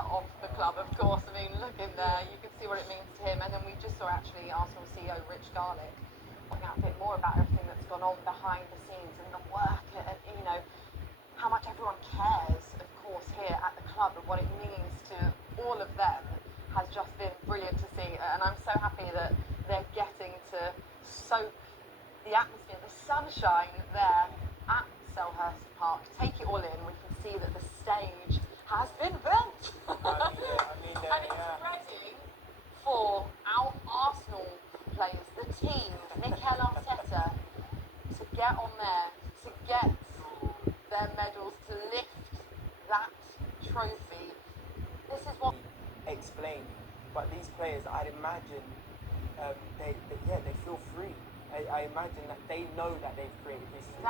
of the club, of course. I mean, look in there, you can see what it means to him. And then we just saw actually Arsenal CEO Rich Garlick pointing out a bit more about everything that's gone on behind the scenes and the work and, you know, how much everyone cares, of course, here at the club and what it means to all of them has just been brilliant to see. And I'm so happy that they're getting to soak the atmosphere, the sunshine there at Selhurst Park, take it all in. We can see that the stage has been built. And it's ready for our Arsenal players, the team, Mikel Arteta, to get on there, to get their medals, to lift that trophy. This is what explain, but these players, I'd imagine, they feel free. I imagine that they know that they've created history,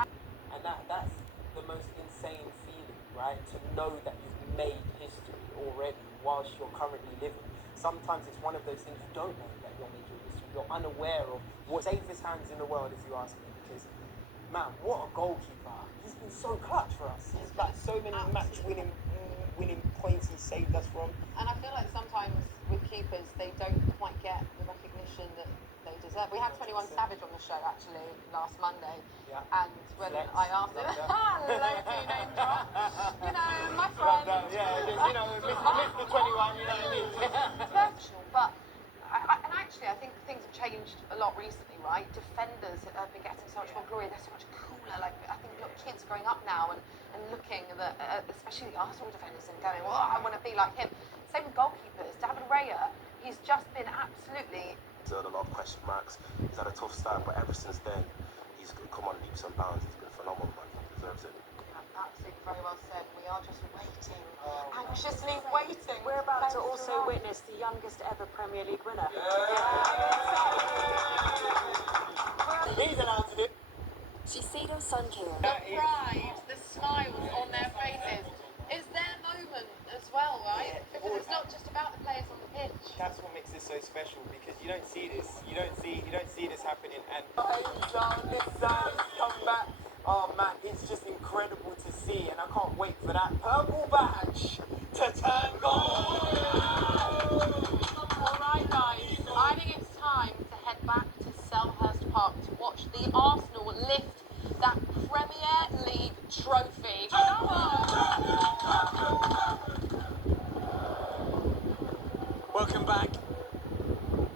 and that's the most insane feeling, right? To know that you've made history already whilst you're currently living. Sometimes it's one of those things you don't know that you're making history. You're unaware of what's safest hands in the world, as you ask me, because man, what a goalkeeper! He's been so clutch for us. He's got so many match-winning points he's saved us from. And I feel like sometimes with keepers, they don't quite get the recognition that they deserve. We had 21 Savage on the show actually last Monday, and when I asked him, low-key name drop, you know, my friend, Mr. 21, you know what I mean? Professional, but I think things have changed a lot recently, right? Defenders have been getting so much more glory. They're so much cooler. Like, I think kids growing up now and looking at especially the Arsenal defenders and going, well, I want to be like him. Same with goalkeepers. David Raya, he's just been absolutely... There's a lot of question marks. He's had a tough start, but ever since then, he's come on leaps and bounds. He's been phenomenal, man. He deserves it. Absolutely, very well said. We are just waiting, anxiously waiting. We're about to also witness the youngest ever Premier League winner. He's allowed to do. Shiseido Sun Care. The pride, the smiles on their faces is their moment as well, right? Because it's not just about the players on the pitch. That's what makes this so special, because you don't see this. You don't see this happening. And this come back. Oh man, it's just incredible to see, and I can't wait for that purple badge to turn gold. All right, guys. I think it's time to head back to Selhurst Park to watch the Arsenal lift that Premier League trophy. Come on! Welcome back.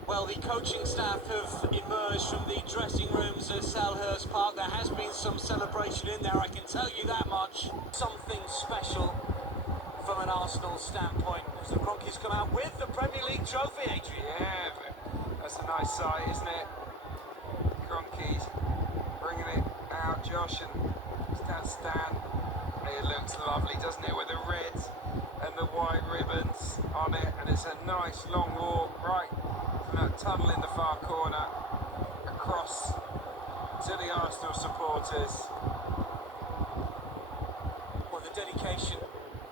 Well, the coaching staff have emerged from the dressing rooms at Selhurst Park. There has been some celebration in there, I can tell you that much. Something special from an Arsenal standpoint as the Kroenkes come out with the Premier League trophy, Adrian. Yeah, that's a nice sight, isn't it? Kroenkes bringing it out, Josh and Stan. It looks lovely, doesn't it, with the red and the white ribbons on it, and it's a nice long walk right from that tunnel in the far corner across to the Arsenal supporters. Well, the dedication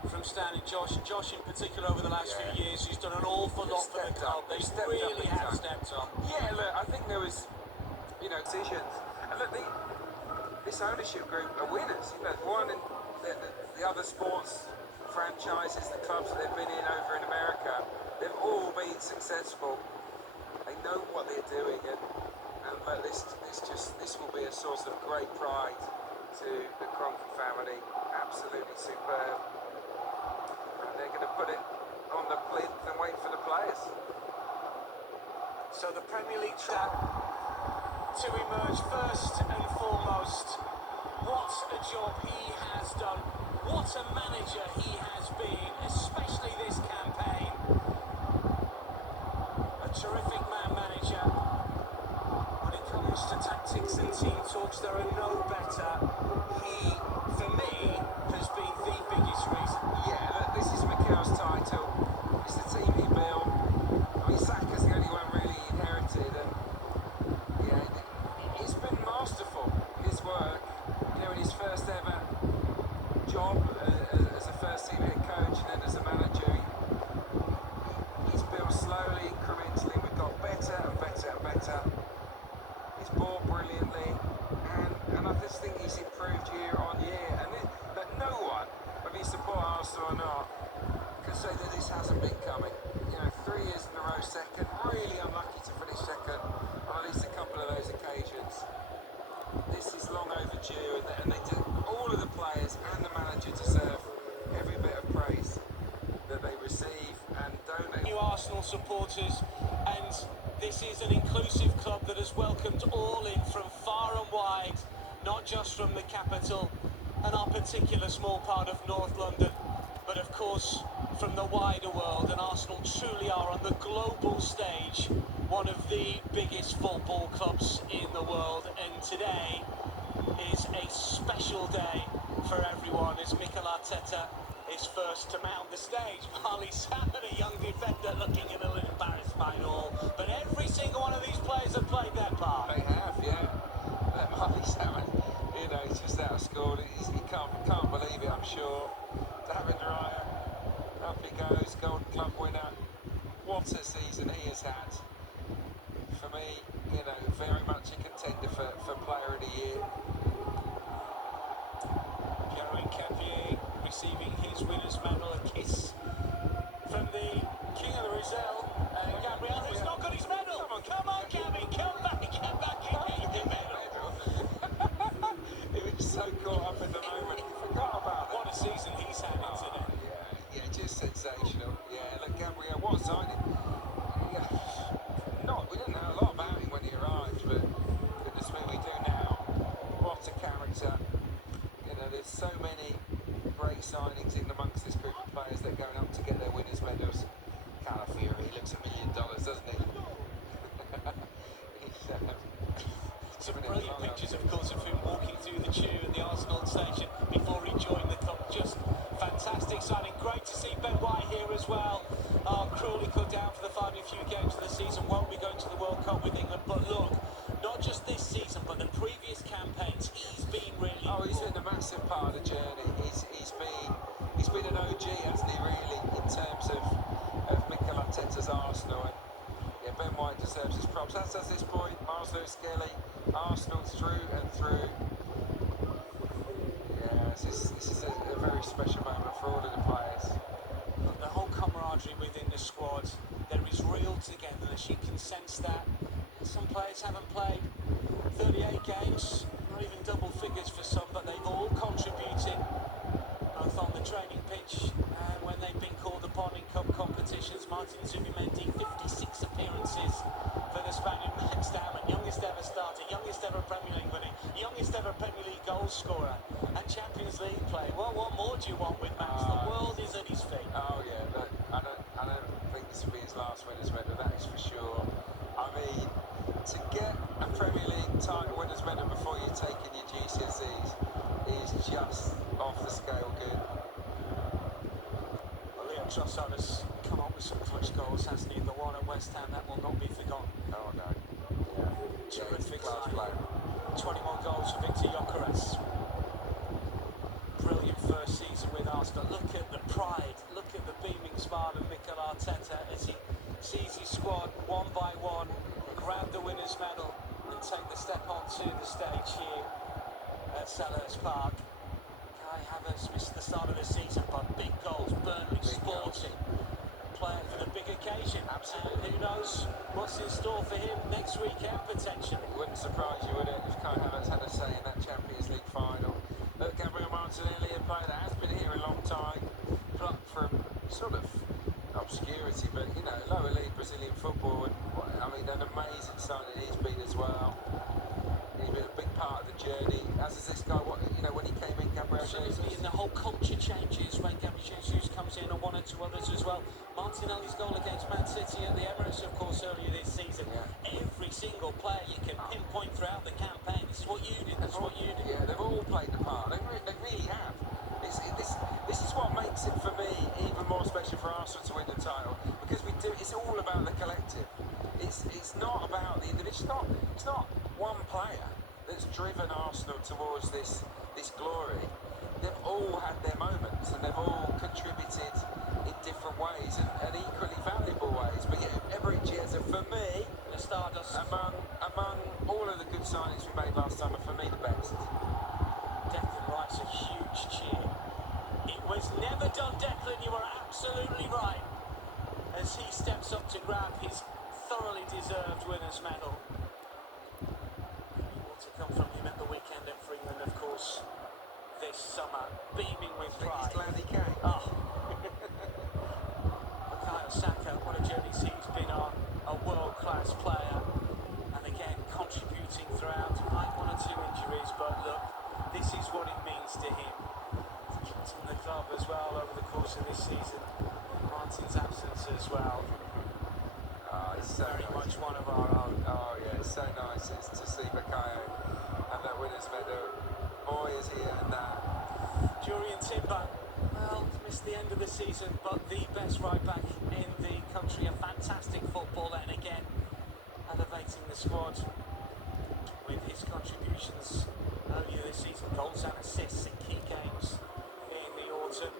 from Stan and Josh in particular over the last few years, who's done an awful lot for the club. They really have stepped up. Yeah, look, I think there was, decisions. And look, this ownership group are winners. One in the other sports franchises, the clubs that they've been in over in America, they've all been successful. They know what they're doing, and look, this will be a source of great pride to the Kroenke family. Absolutely superb. And they're going to put it on the plinth and wait for the players. So the Premier League track to emerge first and foremost. What a job he has done. What a manager he has been, especially this campaign. A terrific manager. When it comes to tactics and team talks, there are no better. He, for me, has been the biggest reason. Yeah, look, this is Mikel's title. It's the team he built. I mean, Saka's the only one really inherited, and yeah, it's been masterful, his work. supporters, and this is an inclusive club that has welcomed all in from far and wide, not just from the capital and our particular small part of North London, but of course from the wider world. And Arsenal truly are on the global stage one of the biggest football clubs in the world, and today is a special day for everyone as Mikel Arteta is first to mount the stage. Marley Salmon, a young defender, looking a little embarrassed by it all, but every single one of these players have played their part. They have, yeah. Marley Salmon, you know, he's just out of school. He can't believe it, I'm sure. David Raya, up he goes, Golden Glove winner. What a season he has had. For me, you know, very much a contender for Player of the Year. Pierre Nketiah receiving his winner's medal, a kiss from the King of the Brazil, Gabriel, who's not got his medal. Come on, Gabby, come back, get back and get your medal. He was so caught up in the moment, he forgot about it. What a season he's had today. Yeah, just sensational. Yeah, look, Gabriel, what a signing. We didn't know a lot about him when he arrived, but goodness me, we do now. What a character. You know, there's so many great signings in amongst this group of players that are going up to get their winners' medals. Calafiori looks $1 million, doesn't he? Some brilliant pictures, of course, of him walking through the tube at the Arsenal station before he joined the club. Just fantastic signing. Great to see Ben White here as well. Cruelly cut down for the final few games of the season. Won't be going to the World Cup with England. But look, not just this season, but the previous campaigns, he's been really. Oh, he's been a massive part of the journey. He's been an OG, hasn't he? Really, in terms of Mikel Arteta's Arsenal. And yeah, Ben White deserves his props. As does this boy, Miles Lewis-Skelly. Arsenal through and through. Yeah, this is a very special moment for all of the players. The whole camaraderie within the squad, there is real togetherness. You can sense that. Some players haven't played 38 games, not even double figures for some, but they've all contributed, both on the training pitch and when they've been called upon in cup competitions. Martin Zubimendi, 56 appearances for the Spaniard. Max Damon, youngest ever starter, youngest ever Premier League winner, youngest ever Premier League goal scorer, and Champions League play. Well, what more do you want with Max? The world is at his feet. Oh yeah, look, I don't think this will be his last winners' medal, that is for sure. I mean, to get a Premier League title winners' medal before you're taking your GCSEs is just off the scale good. Well, Leo Trossard has come up with some clutch goals, hasn't he? The one at West Ham, that will not be forgotten. Oh no. Yeah. Terrific class signing. player. 21 goals for Victor Gyökeres. Brilliant first season with Arsenal. Look at the pride, look at the beaming smile of Mikel Arteta as he sees his squad one by one grab the winners' medal and take the step onto the stage here at Selhurst Park. Kai Havertz missed the start of the season, but big goals. Burnley Sporting player for the big occasion. Absolutely. And who knows what's in store for him next weekend potentially. It wouldn't surprise you, would it, if Kai Havertz had a say in that Champions League final. Look, Gabriel Martinelli, a player that has been here a long time, plucked from sort of obscurity, but you know, lower league Brazilian football, and I mean, an amazing signing he's been as well. He's been a big part of the journey, as is this guy. You know, when he came in, Gabriel Absolutely, Jesus. and the whole culture changes when Gabriel Jesus comes in, and one or two others as well. Martinelli's goal against Man City at the Emirates, of course, earlier this season. Yeah. Every single player you can pinpoint throughout the campaign. This is what you did. This is what you did. Yeah, they've all played the part. They really have. This is what makes it for me even more special for Arsenal to win the title, because we do. It's all about the collective. It's not about the individual. It's not one player that's driven Arsenal towards this glory. They've all had their moments and they've all contributed in different ways and equally valuable ways. But yeah, Eberechi Chiesa, for me, The Stardust. among all of the good signings we made last summer, for me the best. Declan Rice, a huge cheer. It was never done, Declan. You are absolutely right. As he steps up to grab his thoroughly deserved winner's medal. More to come from him at the weekend and for England, of course, this summer, beaming with pride. He's glad he came. Oh. Bukayo Saka, what a journey seems been a world-class player, and again contributing throughout. Might one or two injuries, but look, this is what it means to him. He's captain the club as well over the course of this season. Martin's absence as well. It's so Very nice. much one of our own. Oh yeah, it's so nice to see Bakayo and that winners medal. Boy, is he earned that. Jurriën Timber, well, missed the end of the season, but the best right back in the country. A fantastic footballer, and again, elevating the squad with his contributions earlier this season. Goals and assists in key games in the autumn.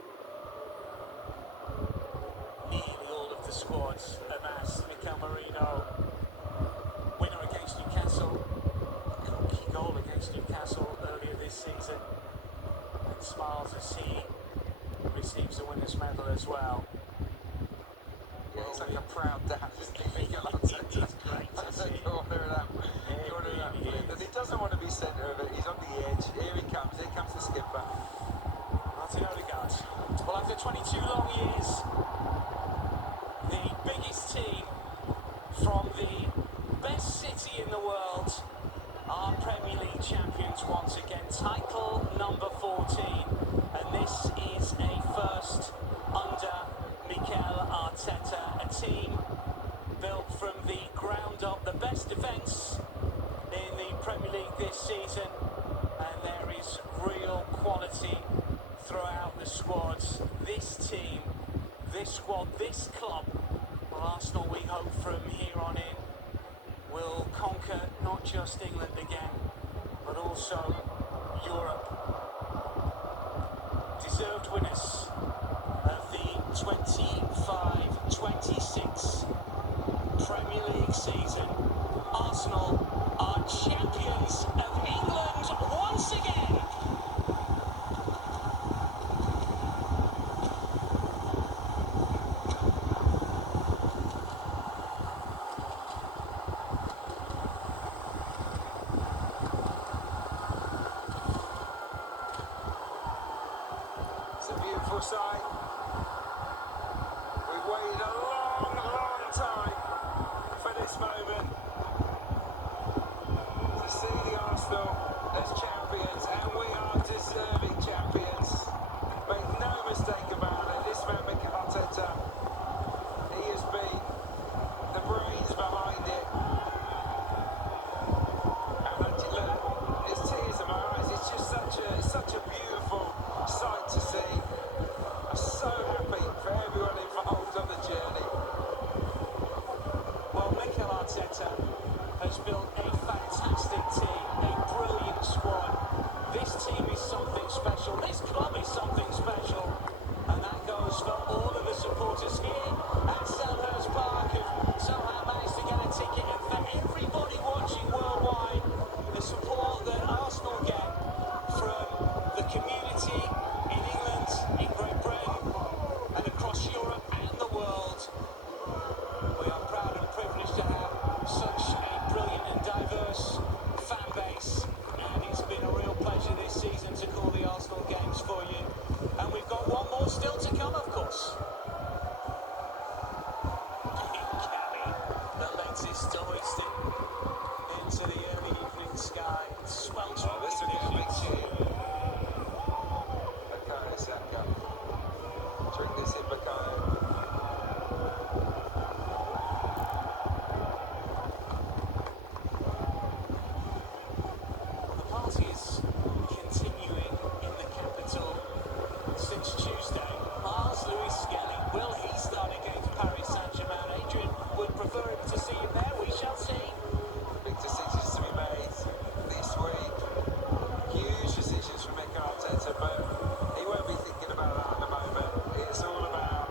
Nearly all of the squads have asked. Mikel Merino, winner against Newcastle, key goal against Newcastle earlier this season, and smiles as he receives a winner's medal as well. Yeah, he's like a proud dad, isn't he? Mikel Arteta. It's great to That's the see. corner of that flip. And he doesn't want to be centre of it. He's on the edge. Here he comes. Here comes the skipper. Martin Odegaard. Well, after 22 long years, the biggest team from the best city in the world are Premier League champions once again. Title number 14, and this is a first under Mikel Arteta. A team built from the ground up, the best defence in the Premier League this season, and there is real quality throughout the squads. This team, this squad, this club, well, Arsenal, we hope from here on in, will conquer not just England again, but also Europe. Deserved winners of the 25-26 Premier League season. Arsenal are champions of England once again. It's a beautiful sight. We've waited a long, long time for this moment. To see the Arsenal as champions, and we are deserving champions. Make no mistake about it, this man Mikel Arteta, he has been the brains behind it. And look, there's tears in my eyes. It's just such a beautiful sight to see. I'm so happy for everyone involved on the journey. Well, Mikel Arteta has built a fantastic team, a brilliant squad. This team is something special, this club is something special, and that goes for all of the supporters here at Selhurst Park who've somehow managed to get a ticket, and for everybody watching worldwide, the support that Arsenal get from the community in England, in Great Britain, and across Europe and the world. We are proud and privileged to have such a brilliant and diverse fan base, and it's been a real pleasure this season to call the Arsenal games for you. And we've got one more still to come, of course. Cabby, the latest hoisted into the early evening sky, sweltering This will be a big conditions. cheer. Bukayo Saka. Drink this in, Bukayo. The party is continuing in the capital since Tuesday. Miles Lewis Skelly, will he start against Paris Saint-Germain? Adrian would prefer him to see him there. We shall see. Big decisions to be made this week. Huge decisions from Mikel Arteta, but he won't be thinking about that at the moment. It's all about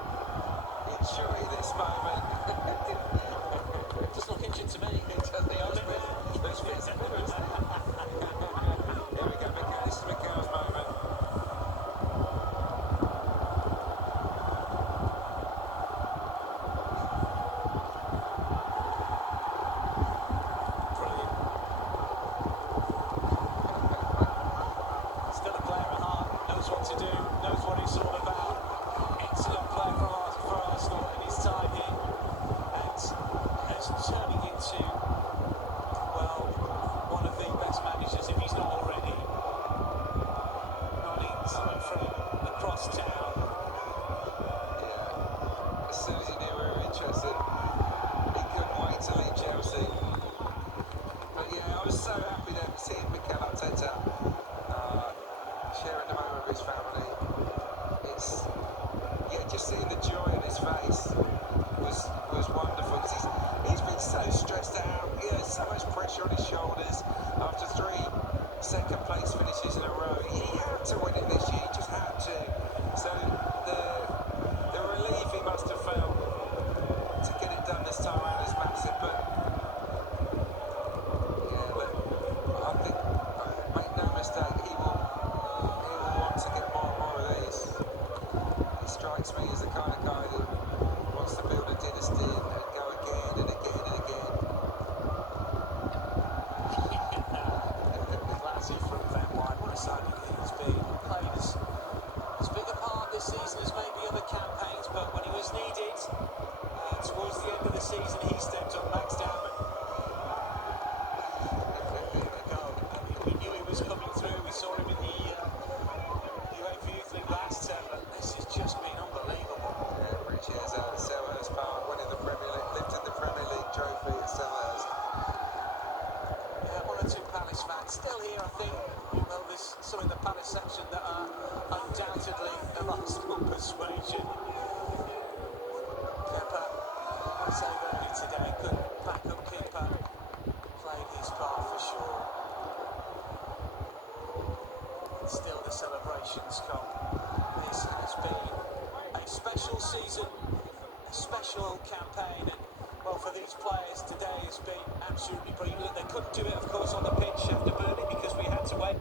enjoying this moment. Doesn't look injured to me. Those bits are better, isn't it? Here we go, Mikel. This is Mikel's moment. Brilliant. Still a player at heart, knows what to do, knows what it's all about. Excellent player for Arsenal in his time here. And just seeing the joy on his face was wonderful. 'Cause he's been so stressed out. He has so much pressure on his shoulders after 3 second place finishes in a row. He had to win it this year. He just had to. So the relief he must have felt to get it done this time around is massive. But yeah, look, I think, make no mistake, he will want to get more and more of these. He strikes me as the kind of guy that wants to build a dynasty and go again and again and again. Classy from Van Wijk. What a signing he's been. Played as big a part this season as maybe other campaigns, but when he was needed towards the end of the season, he stepped up. Max Damon. We knew he was coming through. We saw him in the UEFA Youth League last term, but this has just been unbelievable. Yeah, Richie is out at Selhurst Park, winning the Premier League, lifting the Premier League trophy at Selhurst. Yeah, 1 or 2 Palace fans still here, I think. Well, there's some in the Palace section that are undoubtedly of Arsenal persuasion. Kepa, I say early today, good backup keeper, played his part for sure. Still the celebrations come. This has been a special season, a special campaign, and well, for these players today has been absolutely brilliant. They couldn't do it, of course, on the pitch after Burnley because we had to wait.